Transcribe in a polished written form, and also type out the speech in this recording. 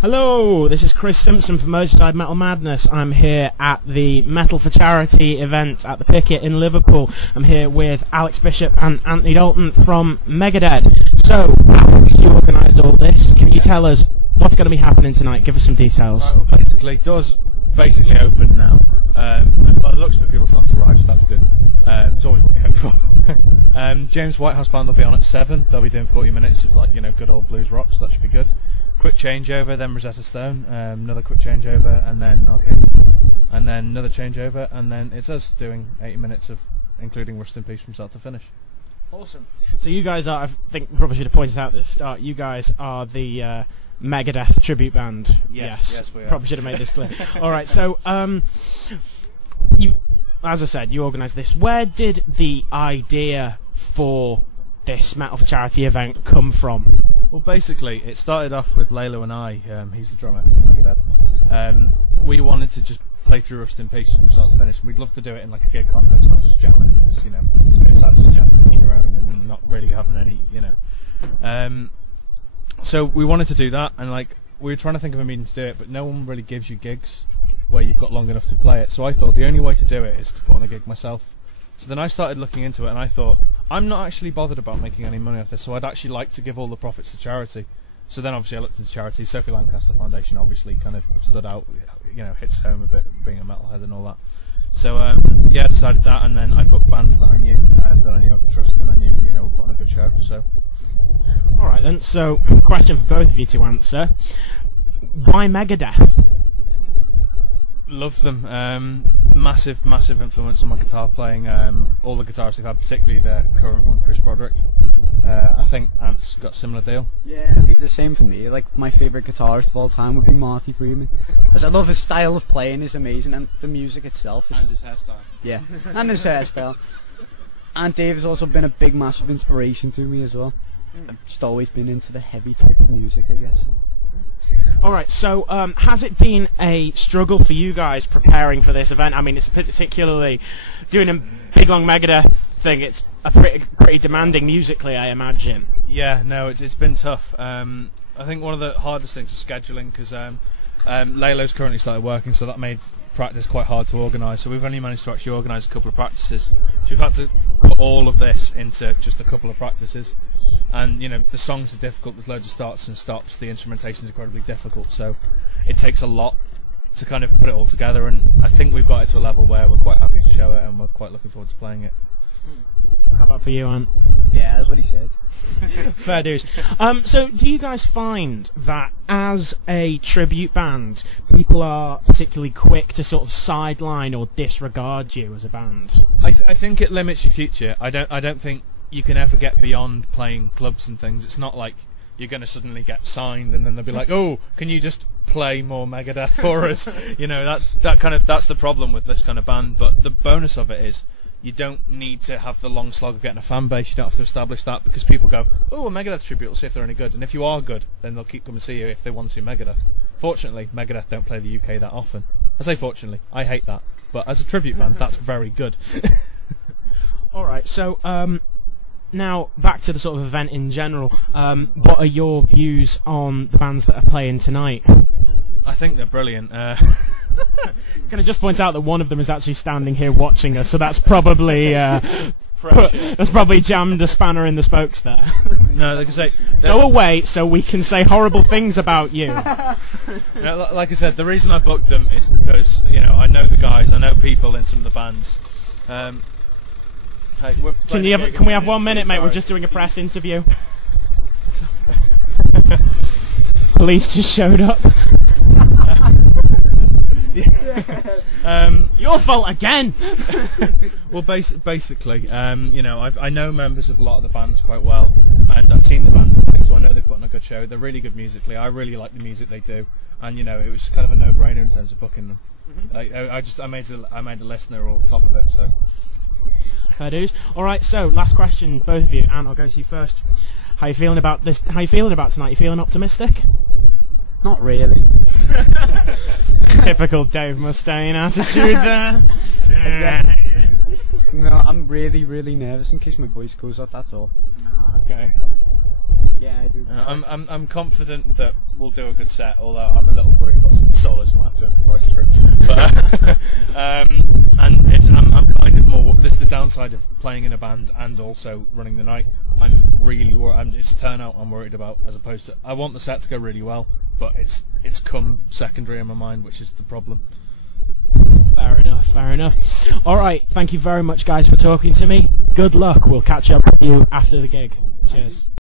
Hello, this is Chris Simpson from Merseyside Metal Madness. I'm here at the Metal for Charity event at the Picket in Liverpool. I'm here with Alex Bishop and Anthony Dalton from Megadead. So, Alex, you organised all this. Can you tell us what's going to be happening tonight? Give us some details. Right, well, basically, doors basically open now. And by the looks of it, people start to arrive, so that's good. It's always what we hope for. James Whitehouse Band will be on at 7. They'll be doing 40 minutes of, like, good old blues rock, so that should be good. Quick changeover, then Rosetta Stone, another quick changeover, and then and then another changeover, and then it's us doing 80 minutes of including Rust in Peace from start to finish. Awesome. So you guys are, I think probably should have pointed out at the start, you guys are the Megadeth tribute band. Yes, we are. Probably should have made this clear. Alright, so you, as I said, you organised this. Where did the idea for this Metal for Charity event come from? Well, basically, it started off with Lalo and I. He's the drummer. Megadeth. We wanted to just play through Rust in Peace from start to finish. We'd love to do it in like a gig context, not just jamming. It's, it's a bit sad just jamming around and not really having any, So we wanted to do that, and we were trying to think of a meeting to do it, but no one really gives you gigs where you've got long enough to play it. So I thought the only way to do it is to put on a gig myself. So then I started looking into it, and I thought, I'm not actually bothered about making any money off this, so I'd actually like to give all the profits to charity. So then obviously I looked into charity. Sophie Lancaster Foundation obviously kind of stood out, hits home a bit, being a metalhead and all that. So yeah, I decided that, and then I booked bands that I knew, and that I knew I could trust, and I knew, we're putting a good show, so. Alright then, so, question for both of you to answer. Why Megadeth? Love them. Massive influence on my guitar playing. All the guitarists I've had, particularly the current one, Chris Broderick. I think Ant's got a similar deal. Yeah, it'd be the same for me. Like, my favourite guitarist of all time would be Marty Freeman. Because I love his style of playing is amazing, and the music itself is... And his hairstyle. Yeah, and his hairstyle. And Dave has also been a big, massive inspiration to me as well. I've just always been into the heavy type of music, I guess. Alright, so has it been a struggle for you guys preparing for this event? I mean, it's particularly doing a big long Megadeth thing. It's a pretty demanding musically, I imagine. Yeah, no, it's been tough. I think one of the hardest things is scheduling, because Lalo's currently started working, so that made practice quite hard to organise. So we've only managed to actually organise a couple of practices. So we've had to put all of this into just a couple of practices. And the songs are difficult. There's loads of starts and stops. The instrumentation is incredibly difficult, so it takes a lot to kind of put it all together. And I think we've got it to a level where we're quite happy to show it, and we're quite looking forward to playing it. How about for you, Ant? Yeah, that's what he said. Fair dues. So, do you guys find that as a tribute band, people are particularly quick to sort of sideline or disregard you as a band? I think it limits your future. I don't think you can ever get beyond playing clubs and things. It's not like you're going to suddenly get signed and then they'll be like, oh, can you just play more Megadeth for us? That's the problem with this kind of band. But the bonus of it is you don't need to have the long slog of getting a fan base. You don't have to establish that, because people go, oh, a Megadeth tribute, we'll see if they're any good. And if you are good, then they'll keep coming to see you if they want to see Megadeth. Fortunately, Megadeth don't play the UK that often. I say fortunately, I hate that. But as a tribute band, that's very good. Alright, so now, back to the sort of event in general. What are your views on the bands that are playing tonight? I think they're brilliant. Can I just point out that one of them is actually standing here watching us, so that's probably that's probably jammed a spanner in the spokes there. No, they can say go away so we can say horrible things about you. Like I said, the reason I booked them is because I know the guys, I know people in some of the bands. Hey, can we have 1 minute, mate? We're just doing a press interview. Police just showed up. Your fault again. Well, basically, I know members of a lot of the bands quite well, and I've seen the bands play, so I know they put on a good show. They're really good musically. I really like the music they do, and it was kind of a no-brainer in terms of booking them. I made a list, and they're all top of it. So. Fair dues. Alright, so last question, both of you. Ant, I'll go to you first. How you feeling about this? How you feeling about tonight? You feeling optimistic? Not really. Typical Dave Mustaine attitude there. No, I'm really, really nervous in case my voice goes out, that's all. Okay. Yeah, I do. I'm confident that we'll do a good set, although I'm a little worried about some solos we'll have to improvise through. But, and I'm kind of more. This is the downside of playing in a band and also running the night. I'm really worried. It's turnout I'm worried about, as opposed to I want the set to go really well, but it's come secondary in my mind, which is the problem. Fair enough, fair enough. Alright, thank you very much guys for talking to me. Good luck, we'll catch up with you after the gig. Cheers.